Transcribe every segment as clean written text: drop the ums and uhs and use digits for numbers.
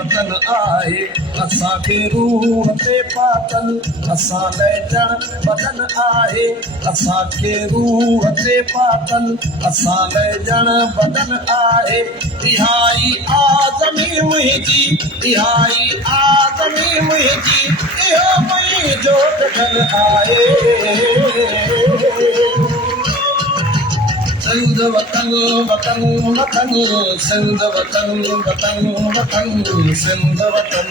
वतन आहे असांखे रूह ते पातल असां लहजण बदन आहे असांखे रूह ते पातल असां लहजण बदन आहे इहाई आज़मी मुंहिंजी इहाई आज़मी मुंहिंजी इहो मुंहिंजो गगन आहे सिंध वतन वतन वतन सिंध वतन वतन वतन सिंध वतन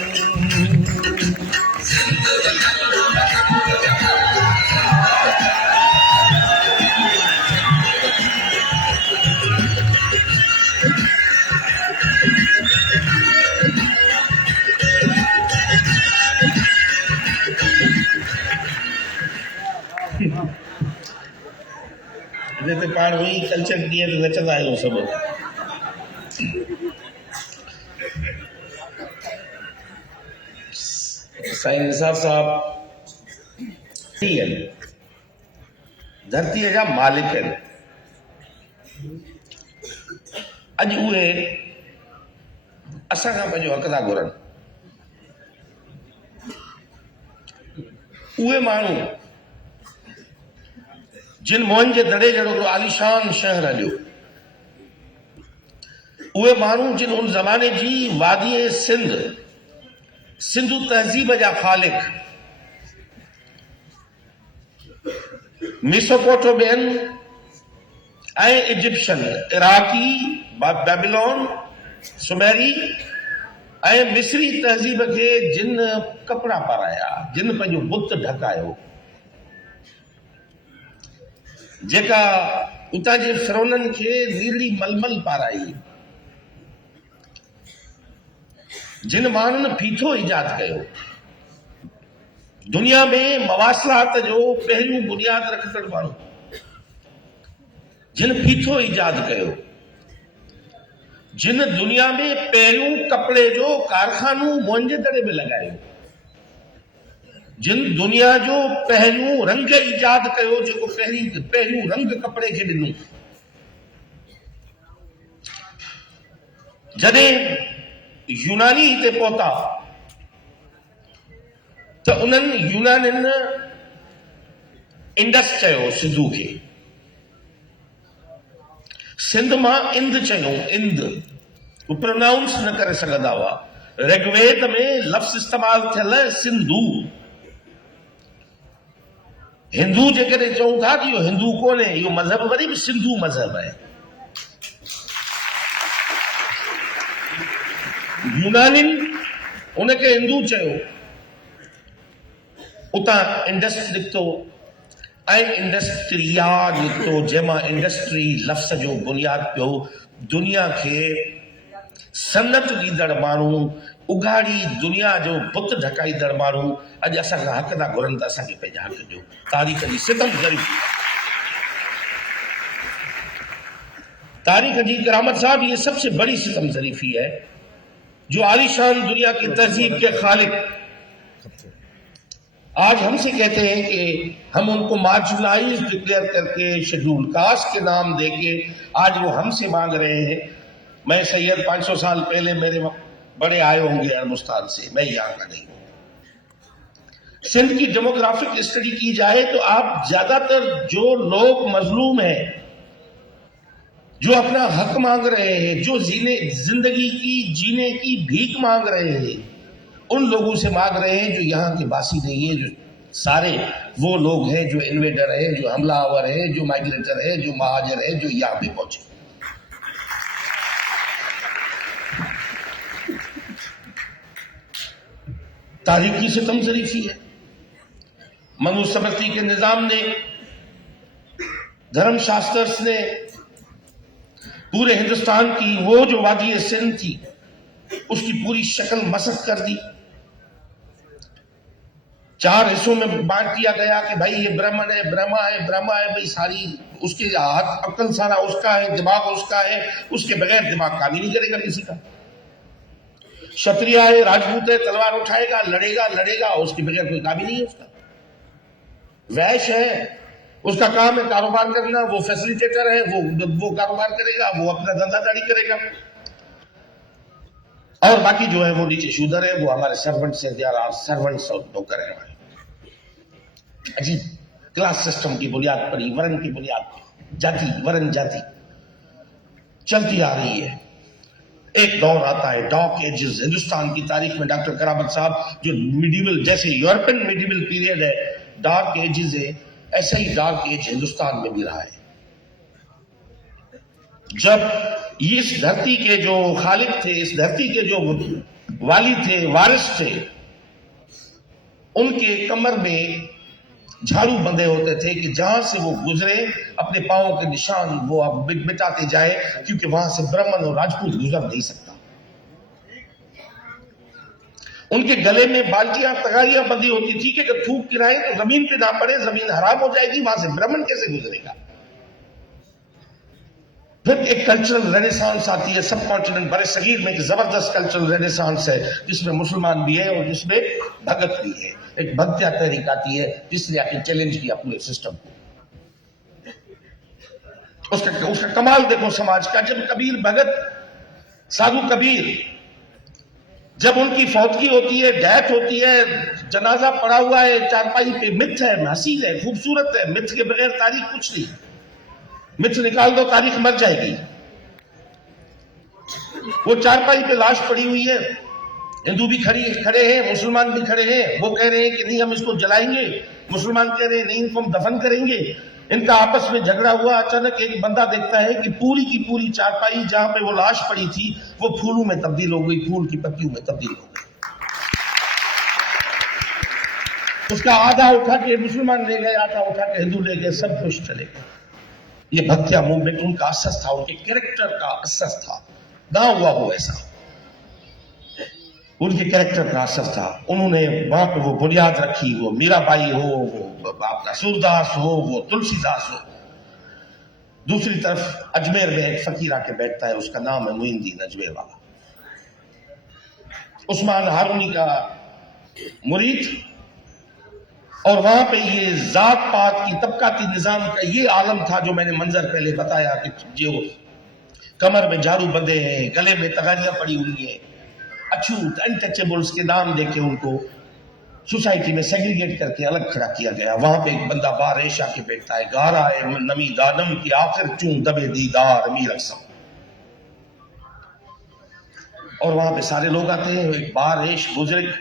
जिते पाण वही कल्चर ॾींहं ते नचंदा आहियूं सभु साईं निसार साहब धरतीअ जा मालिक आहिनि अॼु उहे असां खां पंहिंजो हक़ था घुरनि उहे माण्हू जिन मोहन जे दड़े जहिड़ो हिकिड़ो आलीशान शहर हलियो उहे माण्हू जिन उन ज़माने जी वादी सिंधु तहज़ीब जा ख़ालिक मेसोपोटामियन ऐं इजिप्शियन इराकी बेबीलोन सुमेरी ऐं मिस्री तहज़ीब खे जिन कपिड़ा पाराया जिन पंहिंजो बुत ढकायो जेका उतां जे फिरौननि खे नीली मलमल पाराई जिन माण्हुनि फीथो ईजाद कयो दुनिया में मवासलात जो पहिरियों बुनियाद रखंदड़ माण्हू जिन फीथो ईजाद कयो जिन दुनिया में पहिरियों कपिड़े जो कारखानो मुंहिंजे दड़े में लॻायो जिन दुनिया जो पहिरियों रंग ईजाद कयो जेको पहिरियों रंग कपिड़े खे ॾिनो जॾहिं यूनानी हिते पहुता त उन्हनि यूनानियुनि इंडस चयो सिंधु खे सिंध मां इंद चयो इंद हू प्रोनाउंस न करे सघंदा हुआ ऋग्वेद में लफ़्ज़ इस्तेमालु थियल सिंधु हिंदू जेकॾहिं चऊं था कि इहो हिंदू कोन्हे इहो मज़हब वरी बि सिंधु मज़हब आहे यूनानियुनि उनखे हिंदू चयो उतां इंडस निकितो ऐं इंडस्ट्रिया निकितो जंहिंमां इंडस्ट्री लफ़्ज़ जो बुनियाद पियो दुनिया खे सनत ॾींदड़ माण्हू उघाड़ी दुनिया जो बुत ढकाईंदड़ माण्हू अॼु असांखां हक़ था घुरनि त असांखे पंहिंजे हक़ जो तारीख़ जी सितम ज़रीफ़ी तारीख़ जी करामत साहब ये सबसे बड़ी सितम ज़रीफ़ी है जो आलीशान दुनिया की तहजीब के खालिक आज हमसे कहते हैं कि हम उनको मार्जिनलाइज डिक्लेयर करके शेड्यूल कास्ट के नाम देके आज वो हमसे मांग रहे हैं। मैं सैयद 500 साल पहले मेरे बड़े आए होंगे हिंदुस्तान से, मैं यहाँ का नहीं हूँ। सिंध की डेमोग्राफिक स्टडी की जाए तो आप ज्यादातर जो लोग मजलूम हैं, जो अपना हक मांग रहे हैं, जो जिंदगी की जीने की भीख मांग रहे हैं, उन लोगों से मांग रहे हैं जो यहाँ के वासी नहीं है, जो सारे वो लोग हैं जो इन्वेडर है, जो हमलावर है, जो माइग्रेटर है, जो महाजर है, जो यहाँ पे पहुंचे। तारीखी सितम ज़रीफ़ी है। मनुस्मृति के निज़ाम ने, धर्मशास्त्र ने पूरे हिंदुस्तान की वो जो वादी सिंध थी उसकी पूरी शक्ल मसख कर दी। 4 हिस्सों में बांट दिया गया कि भाई ये ब्राह्मण है, ब्रह्मा है, ब्रह्मा है, भाई सारी उसके हाथ अक्ल सारा उसका है, दिमाग उसका है, उसके बगैर दिमाग काम ही नहीं करेगा किसी का। क्षत्रिय है, राजपूत है, तलवार उठाएगा, लड़ेगा लड़ेगा, उसके बगैर कोई काम ही नहीं है उसका। वैश्य है, उसका काम है कारोबार करना, वो फैसिलिटेटर है, वो कारोबार करेगा, वो अपना धंधादारी करेगा। और बाकी जो है वो नीचे शूदर है, वो हमारे सर्वेंट से सर्वेंट्स और नौकर है हमारे। अजीब क्लास सिस्टम की बुनियाद पर, वर्ण की बुनियाद पर जाति, वर्ण जाति चलती आ रही है। एक दौर आता है डार्क एजेस हिंदुस्तान की तारीख में, डॉक्टर करामत साहब, जो मिडिवल जैसे यूरोपियन मिडिवल पीरियड है, डार्क एजेस है, ऐसा ही डार्क एज हिंदुस्तान में भी रहा है। जब इस धरती के जो खालिक थे, इस धरती के जो वाली थे, वारिस थे, उनके कमर में झाड़ू बंधे होते थे कि जहां से वो गुजरे अपने पांवों के निशान वो अब मिटाते जाए, क्योंकि वहां से ब्राह्मण और राजपूत गुजर नहीं सकता। उनके गले में बाल्टियां तगारियां बंधी होती थी कि अगर थूक गिराए तो जमीन पे ना पड़े, जमीन हराम हो जाएगी, वहां से ब्राह्मण कैसे गुजरेगा। फिर एक कल्चरल रेनेसांस आती है सब कॉन्टिनेंट बड़े सगीर में, एक जबरदस्त कल्चरल रेनेसांस है जिसमें मुसलमान भी है और जिसमें भगत भी है। एक भक्त्या तहरीक आती है जिसने आके चैलेंज किया पूरे सिस्टम को। उसका कमाल देखो समाज का। जब कबीर भगत, साधु कबीर, जब उनकी फौतगी होती है, डेथ होती है, जनाजा पड़ा हुआ है चारपाई पे, मिथ है, हसीन है, खूबसूरत है, मिथ के बगैर तारीख कुछ नहीं। मिथ निकाल दो तारीख मर जाएगी। वो चारपाई पे लाश पड़ी हुई है, हिंदू भी खड़े हैं, मुसलमान भी खड़े हैं। वो कह रहे हैं कि नहीं हम इसको जलाएंगे, मुसलमान कह रहे हैं नहीं इनको हम दफन करेंगे। इनका आपस में झगड़ा हुआ। अचानक एक बंदा देखता है कि पूरी की पूरी चारपाई जहां पे वो लाश पड़ी थी वो फूलों में तब्दील हो गई, फूल की पत्तियों में तब्दील हो गई। उसका आधा उठा के मुसलमान ले गए, आधा उठा के हिंदू ले गए, सब खुश चले गए। ये भक्त्या मूवमेंट उनका असर था, उनके कैरेक्टर का असर था। ना हुआ हो ऐसा, उनके कैरेक्टर का असर था। उन्होंने वहां पे वो बुनियाद रखी, वो मीराबाई हो, वो आपका सूरदास हो, वो तुलसीदास हो। दूसरी तरफ अजमेर में एक फकीर आके बैठता है, उसका नाम है मोइनुद्दीन अजमेर वाला, उस्मान हारूनी का मुरीद। और वहां पे ये जात पात की तबकाती निजाम का ये आलम था जो मैंने मंजर पहले बताया कि जो कमर में झाड़ू बंधे हैं, गले में तगारियां पड़ी हुई है, अछूत अनटचेबल्स के नाम देके उनको सोसाइटी में सेग्रीगेट करके अलग खड़ा किया गया। वहां पे एक बंदा बारेश आके बैठता है, गारा है नमी दानम की आखिर चूं दबे दीदार अमीर अक्सम। और वहां पे सारे लोग आते हैं। एक बारेश बुजुर्ग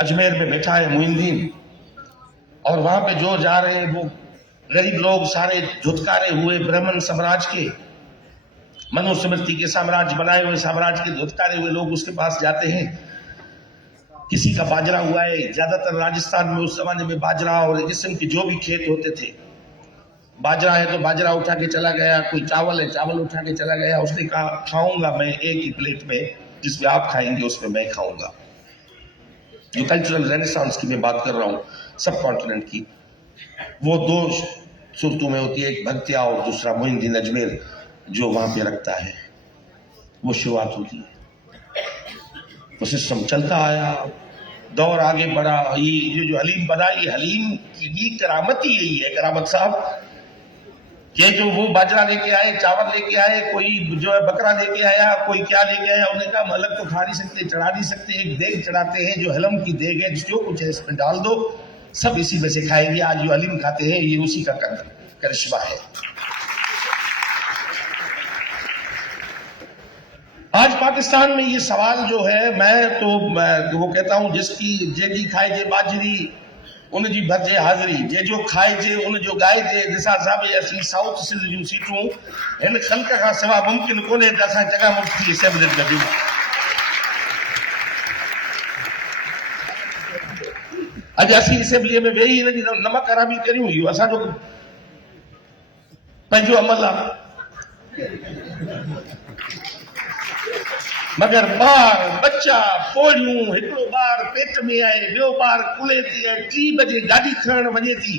अजमेर में बैठा है मोइनुद्दीन, और वहां पे जो जा रहे हैं वो गरीब लोग, सारे धुतकारे हुए ब्राह्मण साम्राज्य के, मनुस्मृति के साम्राज्य बनाए हुए साम्राज्य के धुतकारे हुए लोग उसके पास जाते हैं। किसी का बाजरा हुआ है, ज्यादातर राजस्थान में उस जमाने में बाजरा और इस किस्म के जो भी खेत होते थे, बाजरा है तो बाजरा उठा के चला गया, कोई चावल है चावल उठा के चला गया। उसने कहा खाऊंगा मैं एक ही प्लेट में, जिसमें आप खाएंगे उसमें मैं खाऊंगा। जो कल्चरल रेनेसांस की मैं बात कर रहा हूँ सब कॉन्टिनेंट की, वो दो सूरतों में होती है, एक भक्त्या और दूसरा मोइनुद्दीन अजमेर जो वहां पे रखता है, वो शुरुआत होती है। वो सिस्टम चलता आया, दौर आगे बढ़ा। ये जो हलीम बना, ये हलीम की करामत ही यही है करामत साहब, कि जो वो बाजरा लेके आए, चावल लेके आए, कोई जो है बकरा लेके आया, कोई क्या लेके आया, उन्हें कहा हम अलग तो खा नहीं सकते, चढ़ा नहीं सकते, एक देग चढ़ाते हैं जो हलम की देग है, जो कुछ है इसमें डाल दो, सब इसी में से खाएंगे। आज जो हलीम खाते हैं ये उसी का करिश्मा है। आज पाकिस्तान में ये सवाल जो है, मैं तो वो कहता हूं जिसकी जेगी खाए जे बाजरी उन जी भरजे हाज़िरी, जे जो खाए जे उन जो गाए जे। निसार साहब असीं साउथ सिंध जूं सीटूं हिन ख़ल्क़ खां सवाइ मुमकिन कोन्हे त असां चङा मुल्क थी सेबरियत कयूं। अॼु असीं असेंबलीअ में वेही हिन जी नमक हरामी करियूं, इहो असांजो पंहिंजो अमल आहे। मगर ॿार बच्चा पोलियूं, हिकिड़ो ॿार पेट में आहे, ॿियो ॿार कुले ते आहे, 3 बजे गाॾी खणण वञे थी,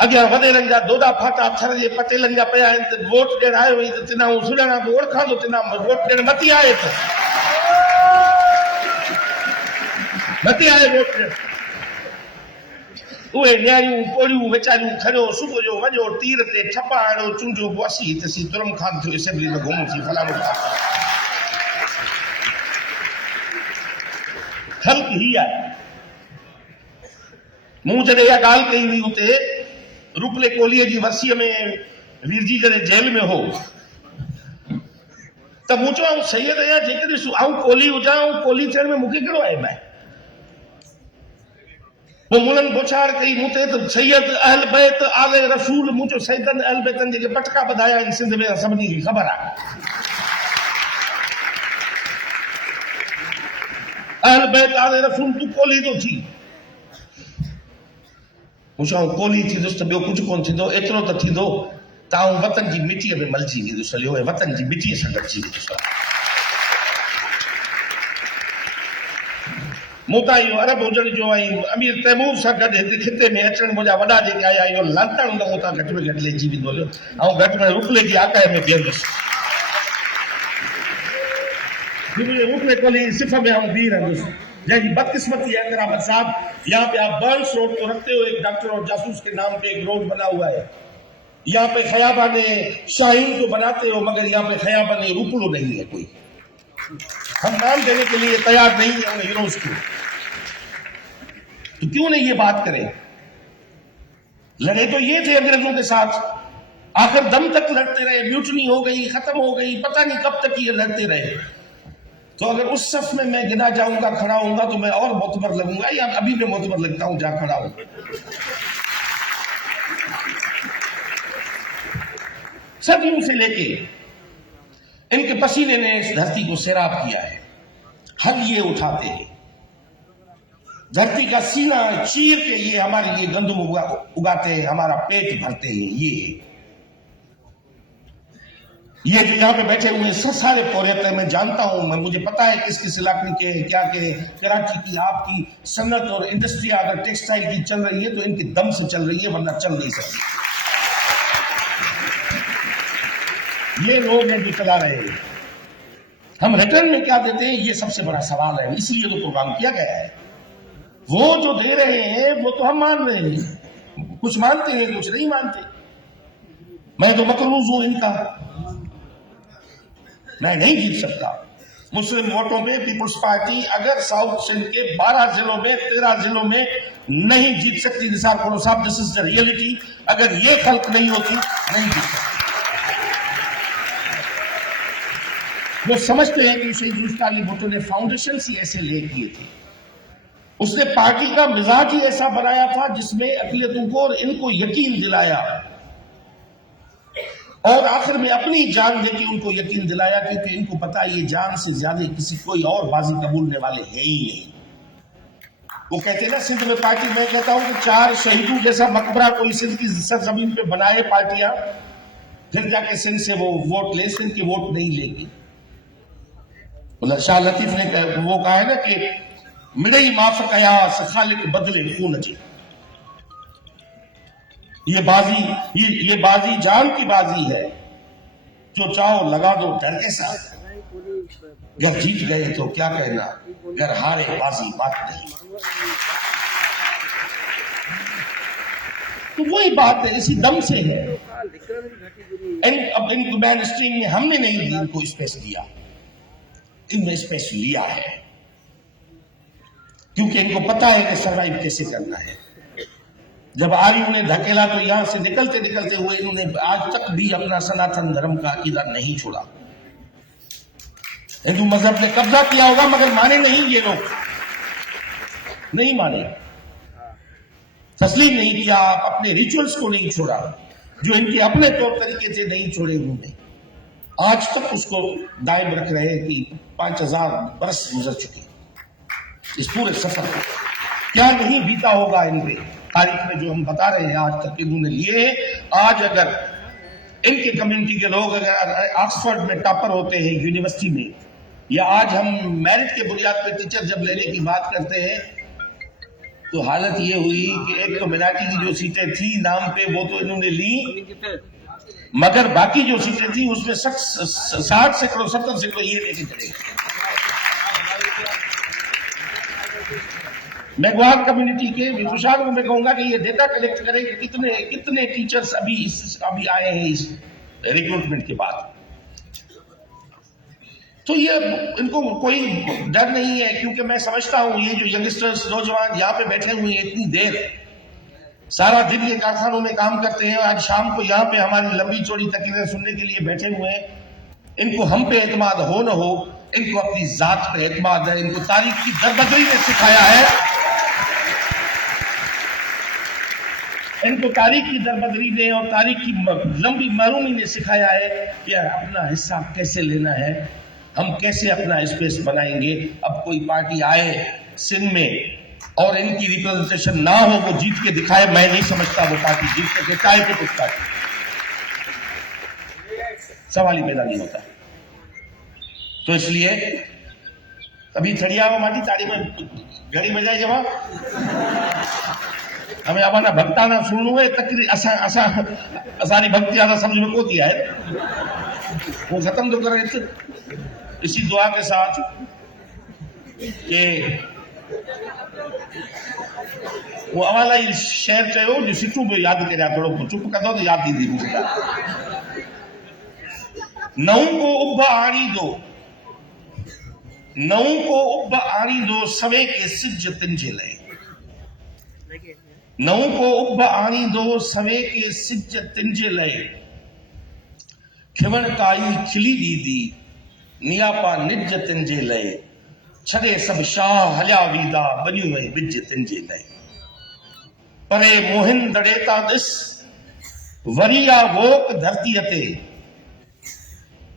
अॻियां वॾेरनि जा दोॾा फाटा थर जे पटेलनि जा पिया आहिनि त वोट ॾियण आयो हुई त तिना सुञाणा बि ओळखां थो, तिना वोट ॾियण मती आहे त मती आहे वोट ॾियण। उहे न्याणियूं पोलियूं वीचारियूं खणो, सुबुह जो वञो तीर ते ठपा हणो, चूंडियो पोइ असीं हिते तुरम खान थियो असेंबली में घुमूं थी फलाणो। ख़ल्क़ ही आहे। मूं जॾहिं इहा ॻाल्हि कई हुई उते रूपले कोहलीअ जी वरसीअ में, वीरजी जॾहिं जेल में हो, त मूं चयो सैयद आहियां, जेकॾहिं आऊं कोहली हुजां, कोहली थियण में मूंखे कहिड़ो आहे भाई। पोइ मुननि बोछाड़ कई मूं ते त सैयद अहल बैत आले रसूल, मूं चयो सैयदनि अहल बैतनि जेके पटका ॿधाया आहिनि सिंध में, सभिनी खे ख़बर आहे। अहल बैत आले रसूल तूं कोहली थो थी। मूं चयो कोहली थींदुसि त ॿियो कुझु कोन थींदो, एतिरो त थींदो त आऊं वतन जी मिटीअ में मलजी वेंदुसि, हलियो ऐं वतन जी मिटीअ सां गॾिजी वेंदुसि। मूं त इहो अरब हुजण जो ऐं अमीर तैमूर सां गॾु हिते खिते में अचण मुंहिंजा वॾा जेके आया, इहो लालताण हूंदा, मूं तां घटि में घटि लेजी वेंदो हलियो, ऐं घटि में रूपले जी आकाए में बीहंदुसि। रूपले कोहली सिफ़ में आऊं बीह रहंदुसि, जैसी बदकिस्मती है मेरा अहमद साहब, यहाँ पे आप बर्न्स रोड को रखते हो, एक डॉक्टर और जासूस के नाम पे एक रोड बना हुआ है। यहाँ पे खयाबाने शाहीन को बनाते हो, मगर यहाँ पे खयाबाने रूपलो नहीं है कोई। हम नाम देने के लिए तैयार नहीं है उन हीरोज को। तो क्यों नहीं ये बात करें? लड़े तो ये थे अंग्रेजों के साथ, आखिर दम तक लड़ते रहे, म्यूटनी हो गई, खत्म हो गई, पता नहीं कब तक ये लड़ते रहे। तो अगर उस सफ में मैं गिना जाऊंगा, खड़ा होऊंगा, तो मैं और मोतबर लगूंगा, या अभी मैं मोतबर लगता हूं जहां खड़ा हूं। सदियों से लेके इनके पसीने ने इस धरती को सैराब किया है। हल ये उठाते हैं, धरती का सीना चीर के ये हमारे लिए गंदम उगाते हैं, हमारा पेट भरते हैं। ये जो यहाँ पे बैठे हुए सारे पौरेते मैं जानता हूं, मैं मुझे पता है किस किस इलाके के क्या के। कराची की आपकी सन्नत और इंडस्ट्री अगर टेक्सटाइल की चल रही है तो इनके दम से चल रही है, वरना चल नहीं सकती। ये लोग हैं जो चला रहे हैं। हम रिटर्न में क्या देते हैं, ये सबसे बड़ा सवाल है। इसलिए तो प्रोग्राम किया गया है। वो जो दे रहे हैं वो तो हम मान रहे हैं, कुछ मानते हैं कुछ नहीं मानते। मैं तो मकरूज हूं इनका, मैं नहीं जीत सकता। मुस्लिम वोटों में पीपुल्स पार्टी अगर साउथ सिंध के 12 जिलों में 13 जिलों में नहीं जीत सकती, निसार कोलो साहब, दिस इज द रियलिटी। अगर ये खल्क नहीं होती, नहीं जीत सकती। वो समझते हैं कि शहीद जुल्फ़िकार अली भुट्टो ने फाउंडेशन ही ऐसे ले किए थे, उसने पार्टी का मिजाज ही ऐसा बनाया था जिसमें अक़लियतों को और इनको यकीन दिलाया, और आखिर में अपनी जान देके उनको यकीन दिलाया, क्योंकि इनको पता है ये जान से ज्यादा किसी कोई और बाजी कबूलने वाले हैं ही नहीं। वो कहते हैं ना सिंध में पार्टी, मैं कहता हूं कि 4 शहीदों जैसा मकबरा कोई सिंध की सरजमीन पे बनाए पार्टियां, फिर जाके सिंध से वो वोट ले, सिंध की वोट नहीं लेगी। मतलब शाह लतीफ ने वो कहा है ना कि मिड़ई माफ कयास खालिक बदले खून जी। ये बाजी जान की बाजी है, जो चाहो लगा दो डर के साथ। अगर जीत गए तो क्या कहना, अगर हारे बाजी बात नहीं। तो वही बात है, इसी दम से है। अब इनको मैन स्ट्रीम में हमने नहीं इनको स्पेस दिया, इनने स्पेस लिया है, क्योंकि इनको पता है कि सर्वाइव कैसे करना है। जब आर्यों ने धकेला तो यहां से निकलते निकलते हुए इन्होंने आज तक भी अपना सनातन धर्म का अकीदा नहीं छोड़ा। हिंदू मजहब ने कब्जा किया होगा, मगर माने नहीं, ये लोग नहीं माने, तस्लीम नहीं किया, अपने रिचुअल्स को नहीं छोड़ा, जो इनके अपने तौर तरीके थे नहीं छोड़े उन्होंने। आज तक उसको दायम रख रहे हैं कि 5000 बरस गुजर चुके इस पूरे सफर को। क्या नहीं बीता होगा इनके तारीख में, जो हम बता रहे हैं आज तक इन्होंने लिए। आज अगर इनके कम्युनिटी के लोग अगर ऑक्सफोर्ड में टॉपर होते हैं यूनिवर्सिटी में, या आज हम मेरिट के बुनियाद पर टीचर जब लेने की बात करते हैं, तो हालत ये हुई कि एक तो मिनाटी की जो सीटें थी नाम पे वो तो इन्होंने ली, मगर बाकी जो सीटें थी उसमें 60 सैकड़ों 70 सैकड़ों ये लेके चले। मैं ग्वाल कम्युनिटी के विशाल को मैं कहूंगा कि ये डेटा कलेक्ट करें कि कितने टीचर्स अभी आए हैं इस रिक्रूटमेंट के बाद। तो ये इनको कोई डर नहीं है, क्योंकि मैं समझता हूं ये जो यंगस्टर्स नौजवान यहाँ पे बैठे हुए हैं इतनी देर, सारा दिन ये कारखानों में काम करते हैं, आज शाम को यहाँ पे हमारी लंबी चौड़ी तकरीरें सुनने के लिए बैठे हुए हैं। इनको हम पे एतमाद हो न हो, इनको अपनी जात पे एतमाद है। इनको तारीख की दरबदरी ने सिखाया है, इनको तारीख की दरबदरी ने और तारीख की लंबी महरूमी ने सिखाया है कि अपना हिस्सा कैसे लेना है, हम कैसे अपना स्पेस बनाएंगे। अब कोई पार्टी आए सिंध में और इनकी रिप्रेजेंटेशन ना हो, वो जीत के दिखाए, मैं नहीं समझता वो पार्टी जीत सके, चाहे तो कुछ पार्टी, सवाल ही पैदा नहीं होता। तो इसलिए अभी थड़िया माटी ताड़ी में घड़ी बजाए जमा हमें अमाना भक्ताना सुनू है तकरी असारी भक्ति आधा समझ में कोती है, वो खत्म तो करे इसी दुआ के साथ कि वो अवाला ही शेर चयो जो सिटू में याद करे, थोड़ो चुप कंदो तो याद ईंदी मूंखे। नऊ को उब आणी दो, नऊ को उब आणी दो सवे के सिज तिंजे लय, नऊ को उब आणी दो सवे के सिज तिंजे लय, खिवण काई खिली दीदी नियापा निज तिंजे लय, छड़े सब शाह हलिया वीदा बनियूं ऐं बिज तिंजे लय, परे मोहिन दड़ेता दिस वरिया वोक धरतीअ ते,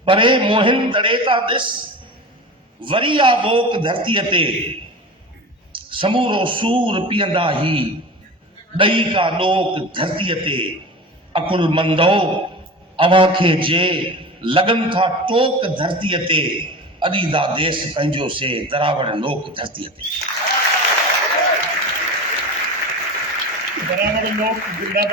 परे मोहिन दड़ेता दिस वरिया वोक धरतीअ ते, समूरो सूर पीअंदा ही ॾही का ॾोक धरतीअ ते, अकुल मंदो अवां खे जे लगन था टोक धरतीअ ते, अदीदा देश पंहिंजो से दरावड़ लोक धरतीअ ते। दरावड़ लोक जिंदाबाद।